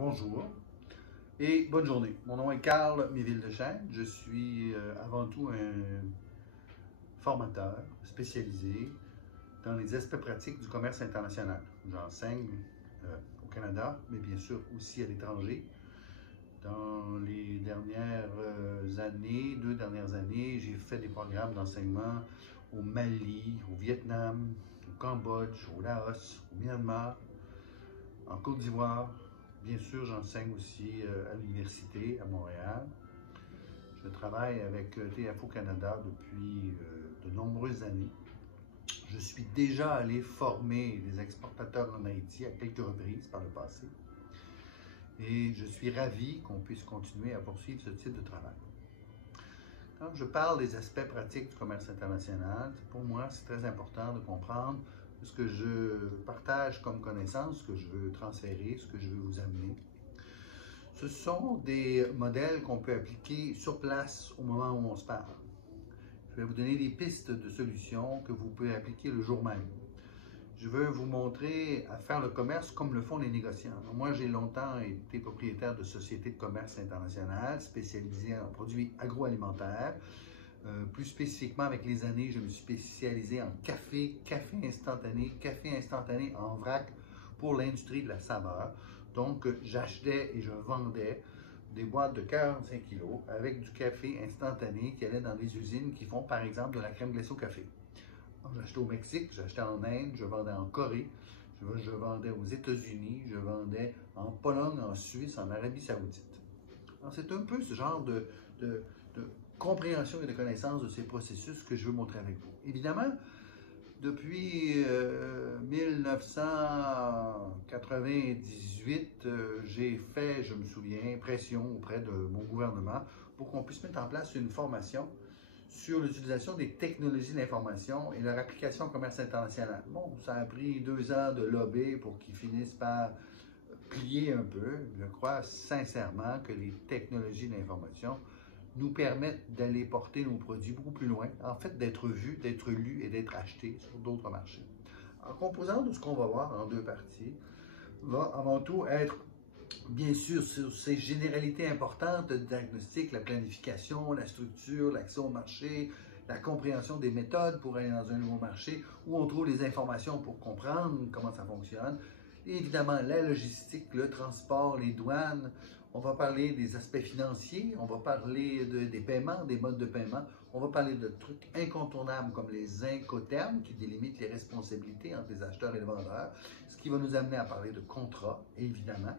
bonjour et bonne journée. Mon nom est Carl Méville-Deschênes. Je suis avant tout un formateur spécialisé dans les aspects pratiques du commerce international. J'enseigne au Canada, mais bien sûr aussi à l'étranger. Dans les dernières années, 2 dernières années, j'ai fait des programmes d'enseignement au Mali, au Vietnam, au Cambodge, au Laos, au Myanmar, en Côte d'Ivoire. Bien sûr, j'enseigne aussi à l'université à Montréal. Je travaille avec TFO Canada depuis de nombreuses années. Je suis déjà allé former des exportateurs en Haïti à quelques reprises par le passé. Et je suis ravi qu'on puisse continuer à poursuivre ce type de travail. Quand je parle des aspects pratiques du commerce international, pour moi, c'est très important de comprendre ce que je partage comme connaissance, ce que je veux transférer, ce que je veux vous amener. Ce sont des modèles qu'on peut appliquer sur place au moment où on se parle. Je vais vous donner des pistes de solutions que vous pouvez appliquer le jour même. Je veux vous montrer à faire le commerce comme le font les négociants. Moi, j'ai longtemps été propriétaire de sociétés de commerce international spécialisées en produits agroalimentaires. Plus spécifiquement, avec les années, je me suis spécialisé en café instantané en vrac pour l'industrie de la saveur. Donc, j'achetais et je vendais des boîtes de 45 kg avec du café instantané qui allait dans des usines qui font, par exemple, de la crème glacée au café. J'achetais au Mexique, j'achetais en Inde, je vendais en Corée, je vendais aux États-Unis, je vendais en Pologne, en Suisse, en Arabie Saoudite. C'est un peu ce genre de compréhension et de connaissance de ces processus que je veux montrer avec vous. Évidemment, depuis 1998, j'ai fait, je me souviens, pression auprès de mon gouvernement pour qu'on puisse mettre en place une formation sur l'utilisation des technologies de l'information et leur application au commerce international. Bon, ça a pris 2 ans de lobby pour qu'ils finissent par plier un peu. Je crois sincèrement que les technologies de l'information nous permettent d'aller porter nos produits beaucoup plus loin, en fait d'être vus, d'être lus et d'être achetés sur d'autres marchés. En composant de ce qu'on va voir en 2 parties, va avant tout être bien sûr sur ces généralités importantes de diagnostic, la planification, la structure, l'accès au marché, la compréhension des méthodes pour aller dans un nouveau marché, où on trouve les informations pour comprendre comment ça fonctionne. Et évidemment, la logistique, le transport, les douanes. On va parler des aspects financiers, on va parler des paiements, des modes de paiement. On va parler de trucs incontournables comme les incoterms qui délimitent les responsabilités entre les acheteurs et les vendeurs, ce qui va nous amener à parler de contrats, évidemment.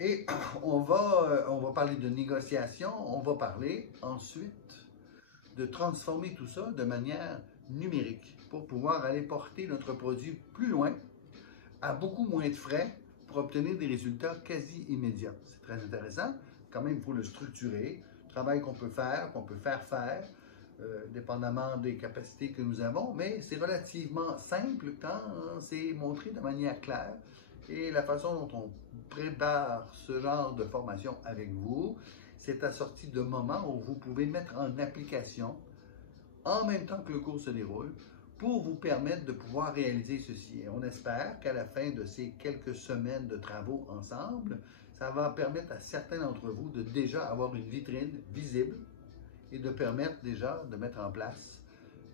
Et on va parler de négociation, on va parler ensuite de transformer tout ça de manière numérique pour pouvoir aller porter notre produit plus loin, à beaucoup moins de frais, pour obtenir des résultats quasi immédiats. C'est très intéressant. Quand même, il faut le structurer, le travail qu'on peut faire faire, dépendamment des capacités que nous avons, mais c'est relativement simple quand c'est montré de manière claire. Et la façon dont on prépare ce genre de formation avec vous, c'est assorti de moments où vous pouvez mettre en application, en même temps que le cours se déroule, pour vous permettre de pouvoir réaliser ceci. Et on espère qu'à la fin de ces quelques semaines de travaux ensemble, ça va permettre à certains d'entre vous de déjà avoir une vitrine visible et de permettre déjà de mettre en place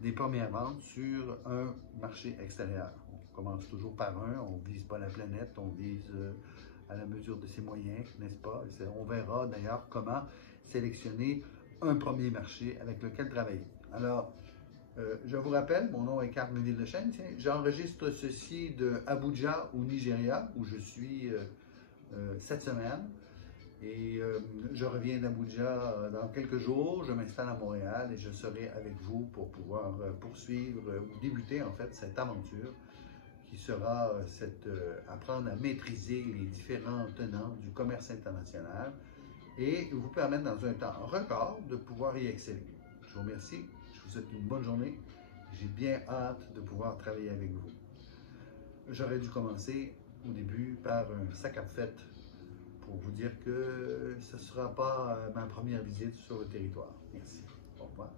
des premières ventes sur un marché extérieur. On commence toujours par un, on ne vise pas la planète, on vise à la mesure de ses moyens, n'est-ce pas? On verra d'ailleurs comment sélectionner un premier marché avec lequel travailler. Alors, je vous rappelle, mon nom est Carl Méville-Deschênes. J'enregistre ceci de Abuja au Nigeria, où je suis cette semaine. Et je reviens d'Abuja dans quelques jours. Je m'installe à Montréal et je serai avec vous pour pouvoir poursuivre ou débuter en fait cette aventure qui sera apprendre à maîtriser les différents tenants du commerce international et vous permettre dans un temps record de pouvoir y exceller. Je vous remercie. Je vous souhaite une bonne journée. J'ai bien hâte de pouvoir travailler avec vous. J'aurais dû commencer au début par un sac à fête pour vous dire que ce ne sera pas ma première visite sur le territoire. Merci. Au revoir.